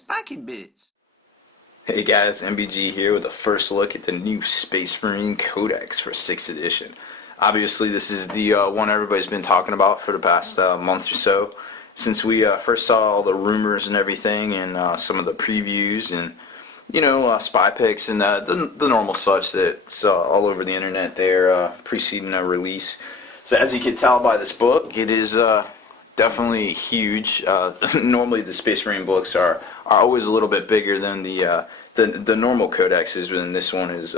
spiky bits. Hey guys, MBG here with a first look at the new Space Marine Codex for 6th edition. Obviously this is the one everybody's been talking about for the past month or so, since we first saw all the rumors and everything and some of the previews and spy pics and the normal such that's all over the internet there preceding a release. So as you can tell by this book, it is definitely huge. Normally the Space Marine books are always a little bit bigger than the normal codexes, but this one is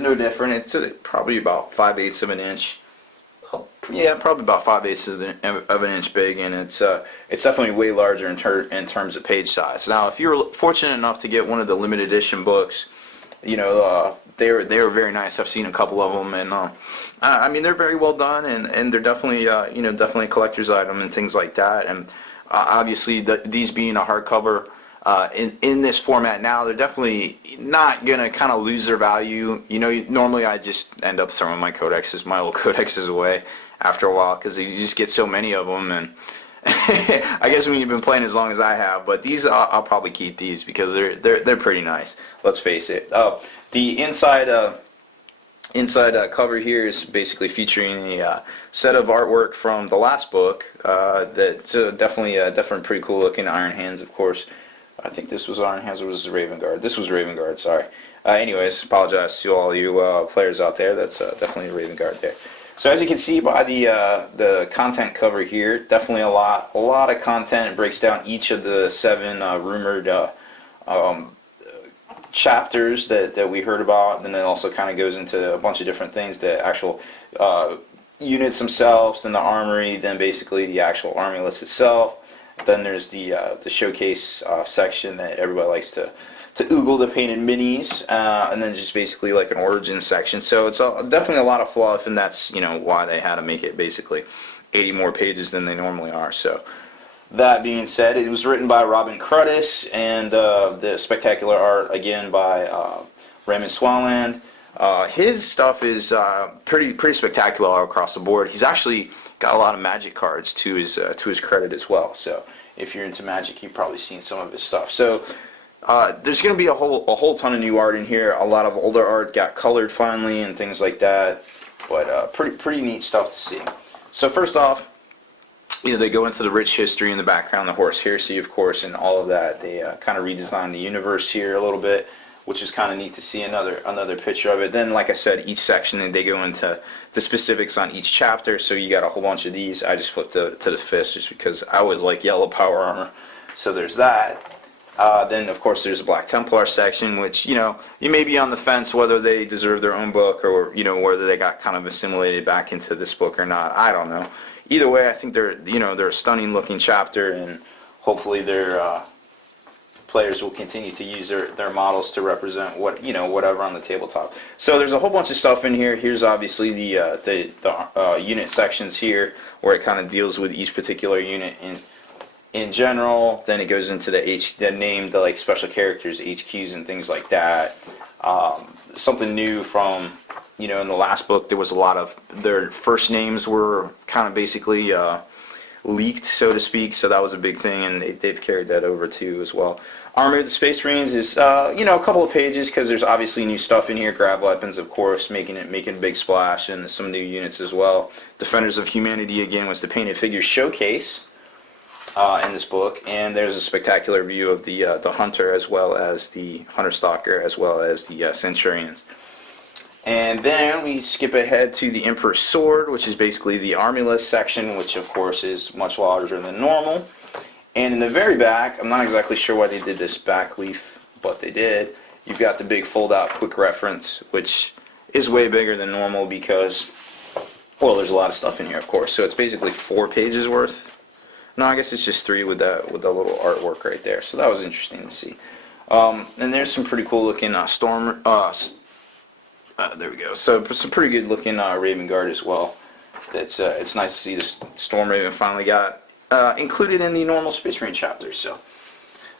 no different. It's probably about 5/8 of an inch. Yeah, probably about 5/8 of an inch big, and it's definitely way larger in terms of page size. Now, if you're fortunate enough to get one of the limited edition books, they were very nice. I've seen a couple of them, and I mean they're very well done, and they're definitely definitely a collector's item and things like that. And obviously these being a hardcover in this format now, they're definitely not gonna kind of lose their value. Normally I just end up throwing my old codexes away after a while because you just get so many of them, and I guess when you've been playing as long as I have, but these I'll probably keep these because they're pretty nice. Let's face it. The inside cover here is basically featuring a set of artwork from the last book. That's definitely pretty cool looking. Iron Hands, of course. I think this was Iron Hands or was Raven Guard. This was Raven Guard. Sorry. Anyways, apologize to all you players out there. That's definitely Raven Guard there. So as you can see by the content cover here, definitely a lot of content. It breaks down each of the 7 rumored chapters that we heard about. Then it also kind of goes into a bunch of different things, the actual units themselves, then the armory, then basically the actual army list itself. Then there's the showcase section that everybody likes to oogle the painted minis, and then just basically like an origin section. So it's definitely a lot of fluff, and that's why they had to make it basically 80 more pages than they normally are. So that being said, it was written by Robin Crudis, and the spectacular art again by Raymond Swanland. His stuff is pretty spectacular all across the board. He's actually got a lot of Magic cards to his credit as well. So if you're into Magic, you've probably seen some of his stuff. So there's going to be a whole ton of new art in here. A lot of older art got colored finally and things like that. But pretty neat stuff to see. So first off, they go into the rich history in the background, the Horus Heresy, of course, and all of that. They kind of redesigned the universe here a little bit, which is kind of neat to see another picture of it. Then, like I said, each section, and they go into the specifics on each chapter. So you got a whole bunch of these. I just flipped to the fist just because I always like yellow power armor. So there's that. Then, of course, there's a Black Templar section, which, you may be on the fence whether they deserve their own book or, whether they got kind of assimilated back into this book or not. I don't know. Either way, I think they're a stunning looking chapter, and hopefully their players will continue to use their models to represent whatever on the tabletop. So there's a whole bunch of stuff in here. Here's obviously the unit sections here, where it kind of deals with each particular unit in general. Then it goes into the name, the like special characters, HQs, and things like that. Something new from in the last book, there was a lot of their first names were kind of basically leaked, so to speak. So that was a big thing, and they've carried that over too as well. Army of the Space Marines is a couple of pages because there's obviously new stuff in here. Grab weapons, of course, making a big splash, and some new units as well. Defenders of Humanity again was the painted figure showcase in this book, and there's a spectacular view of the Hunter as well as the Hunter Stalker as well as the Centurions. And then we skip ahead to the Emperor's Sword, which is basically the army list section, which of course is much larger than normal. And in the very back, I'm not exactly sure why they did this back leaf, but they did. You've got the big fold-out quick reference, which is way bigger than normal because, well, there's a lot of stuff in here, of course. So it's basically 4 pages worth. No, I guess it's just 3 with the little artwork right there. So that was interesting to see. And there's some pretty cool looking there we go. So some pretty good looking Raven Guard as well. It's nice to see this Storm Raven finally got included in the normal Space Marine chapter. So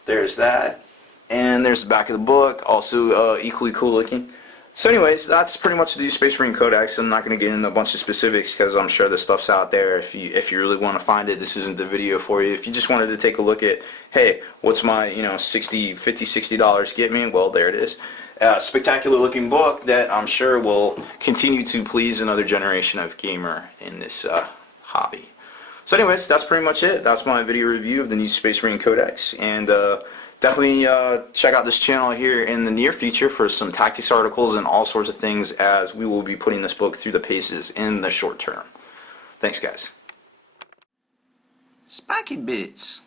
there's that, and there's the back of the book, also equally cool looking. So anyways, that's pretty much the New Space Marine Codex. I'm not going to get into a bunch of specifics because I'm sure the stuff's out there. If you really want to find it, this isn't the video for you. If you just wanted to take a look at, hey, what's my, $60 get me? Well, there it is. A spectacular looking book that I'm sure will continue to please another generation of gamer in this hobby. So anyways, that's pretty much it. That's my video review of the New Space Marine Codex, and definitely check out this channel here in the near future for some tactics articles and all sorts of things, as we will be putting this book through the paces in the short term. Thanks, guys. Spiky Bits.